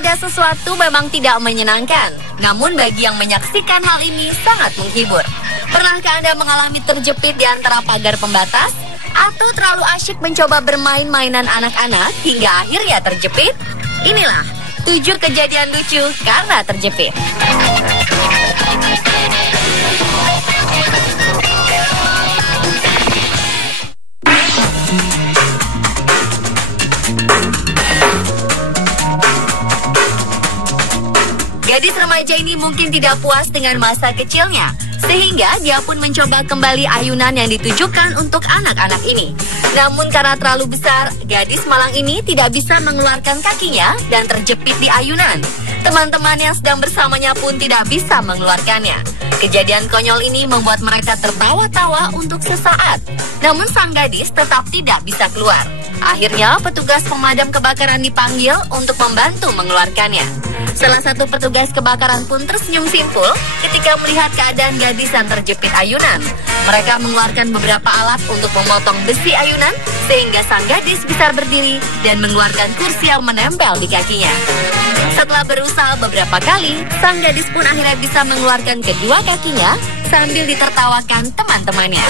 ada sesuatu memang tidak menyenangkan, namun bagi yang menyaksikan hal ini sangat menghibur. Pernahkah Anda mengalami terjepit di antara pagar pembatas? Atau terlalu asyik mencoba bermain mainan anak-anak hingga akhirnya terjepit? Inilah 7 kejadian lucu karena terjepit. Gadis remaja ini mungkin tidak puas dengan masa kecilnya, sehingga dia pun mencoba kembali ayunan yang ditujukan untuk anak-anak ini. Namun karena terlalu besar, gadis malang ini tidak bisa mengeluarkan kakinya dan terjepit di ayunan. Teman-teman yang sedang bersamanya pun tidak bisa mengeluarkannya. Kejadian konyol ini membuat mereka tertawa-tawa untuk sesaat. Namun sang gadis tetap tidak bisa keluar. Akhirnya petugas pemadam kebakaran dipanggil untuk membantu mengeluarkannya. Salah satu petugas kebakaran pun tersenyum simpul ketika melihat keadaan gadis yang terjepit ayunan. Mereka mengeluarkan beberapa alat untuk memotong besi ayunan sehingga sang gadis bisa berdiri dan mengeluarkan kursi yang menempel di kakinya. Setelah berusaha beberapa kali, sang gadis pun akhirnya bisa mengeluarkan kedua kakinya sambil ditertawakan teman-temannya.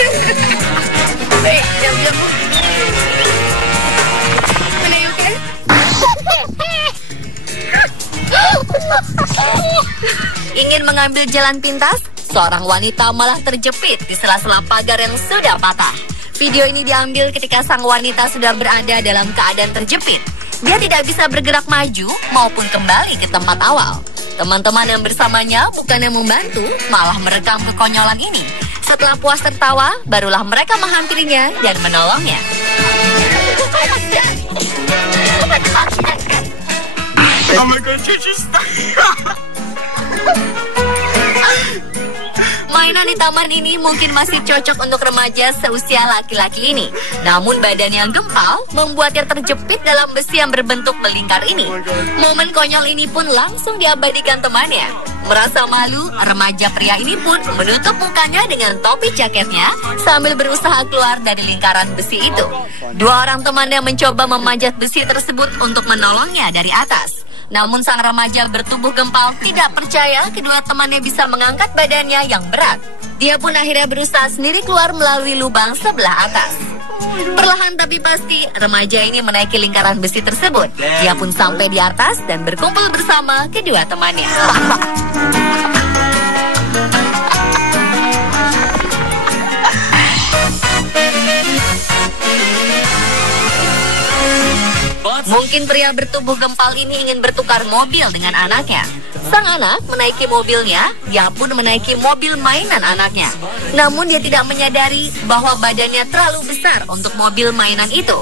Ingin mengambil jalan pintas, seorang wanita malah terjepit di sela-sela pagar yang sudah patah. Video ini diambil ketika sang wanita sudah berada dalam keadaan terjepit. Dia tidak bisa bergerak maju maupun kembali ke tempat awal. Teman-teman yang bersamanya bukannya membantu, malah merekam kekonyolan ini. Setelah puas tertawa, barulah mereka menghampirinya dan menolongnya. Oh my god, Mainan di taman ini mungkin masih cocok untuk remaja seusia laki-laki ini. Namun badan yang gempal membuatnya terjepit dalam besi yang berbentuk melingkar ini. Momen konyol ini pun langsung diabadikan temannya. Merasa malu, remaja pria ini pun menutup mukanya dengan topi jaketnya sambil berusaha keluar dari lingkaran besi itu. Dua orang temannya mencoba memanjat besi tersebut untuk menolongnya dari atas. Namun sang remaja bertubuh gempal tidak percaya kedua temannya bisa mengangkat badannya yang berat. Dia pun akhirnya berusaha sendiri keluar melalui lubang sebelah atas. Perlahan tapi pasti, remaja ini menaiki lingkaran besi tersebut. Dia pun sampai di atas dan berkumpul bersama kedua temannya. Mungkin pria bertubuh gempal ini ingin bertukar mobil dengan anaknya. Sang anak menaiki mobilnya, dia pun menaiki mobil mainan anaknya. Namun dia tidak menyadari bahwa badannya terlalu besar untuk mobil mainan itu.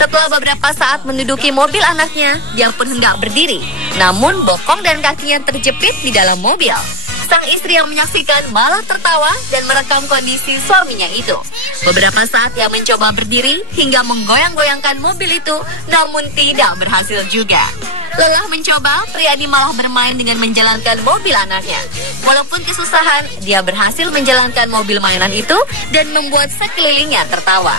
Setelah beberapa saat menduduki mobil anaknya, dia pun hendak berdiri. Namun bokong dan kakinya terjepit di dalam mobil. Sang istri yang menyaksikan malah tertawa dan merekam kondisi suaminya itu. Beberapa saat ia mencoba berdiri hingga menggoyang-goyangkan mobil itu, namun tidak berhasil juga. Lelah mencoba, pria ini malah bermain dengan menjalankan mobil anaknya. Walaupun kesusahan, dia berhasil menjalankan mobil mainan itu dan membuat sekelilingnya tertawa.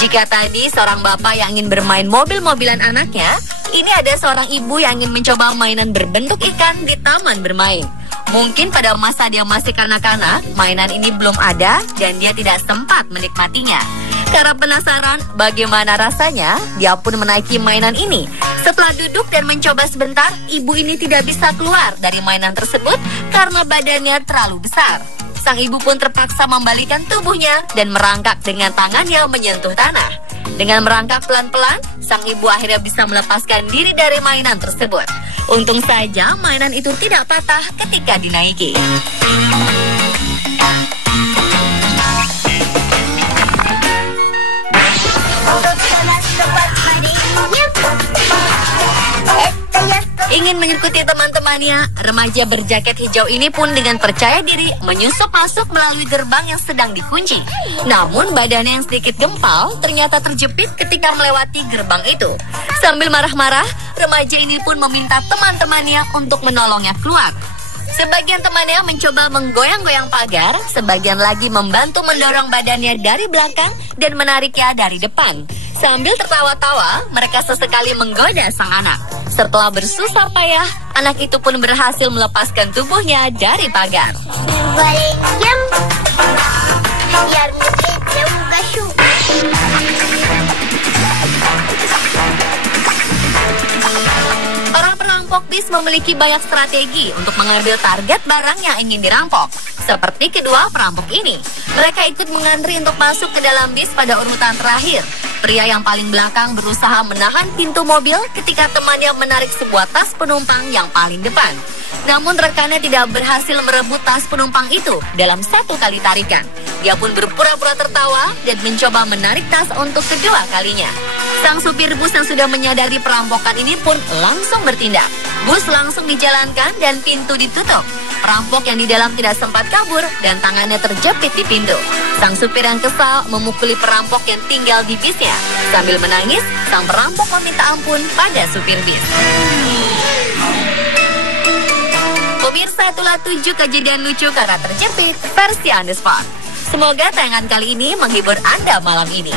Jika tadi seorang bapak yang ingin bermain mobil-mobilan anaknya, ini ada seorang ibu yang ingin mencoba mainan berbentuk ikan di taman bermain. Mungkin pada masa dia masih kanak-kanak, mainan ini belum ada dan dia tidak sempat menikmatinya. Karena penasaran bagaimana rasanya, dia pun menaiki mainan ini. Setelah duduk dan mencoba sebentar, ibu ini tidak bisa keluar dari mainan tersebut karena badannya terlalu besar. Sang ibu pun terpaksa membalikkan tubuhnya dan merangkak dengan tangannya menyentuh tanah. Dengan merangkak pelan-pelan, sang ibu akhirnya bisa melepaskan diri dari mainan tersebut. Untung saja mainan itu tidak patah ketika dinaiki. Ingin mengikuti teman-temannya, remaja berjaket hijau ini pun dengan percaya diri menyusup masuk melalui gerbang yang sedang dikunci. Namun badannya yang sedikit gempal ternyata terjepit ketika melewati gerbang itu. Sambil marah-marah, remaja ini pun meminta teman-temannya untuk menolongnya keluar. Sebagian temannya mencoba menggoyang-goyang pagar, sebagian lagi membantu mendorong badannya dari belakang dan menariknya dari depan. Sambil tertawa-tawa, mereka sesekali menggoda sang anak. Setelah bersusah payah, anak itu pun berhasil melepaskan tubuhnya dari pagar. Para perampok bis memiliki banyak strategi untuk mengambil target barang yang ingin dirampok. Seperti kedua perampok ini, mereka ikut mengantri untuk masuk ke dalam bis pada urutan terakhir. Pria yang paling belakang berusaha menahan pintu mobil ketika temannya menarik sebuah tas penumpang yang paling depan. Namun rekannya tidak berhasil merebut tas penumpang itu dalam satu kali tarikan. Dia pun berpura-pura tertawa dan mencoba menarik tas untuk kedua kalinya. Sang supir bus yang sudah menyadari perampokan ini pun langsung bertindak. Bus langsung dijalankan dan pintu ditutup. Perampok yang di dalam tidak sempat kabur dan tangannya terjepit di pintu. Sang supir yang kesal memukuli perampok yang tinggal di bisnya. Sambil menangis, sang perampok meminta ampun pada supir bis. Pemirsa, itulah 7 kejadian lucu karena terjepit versi On The Spot. Semoga tayangan kali ini menghibur Anda malam ini.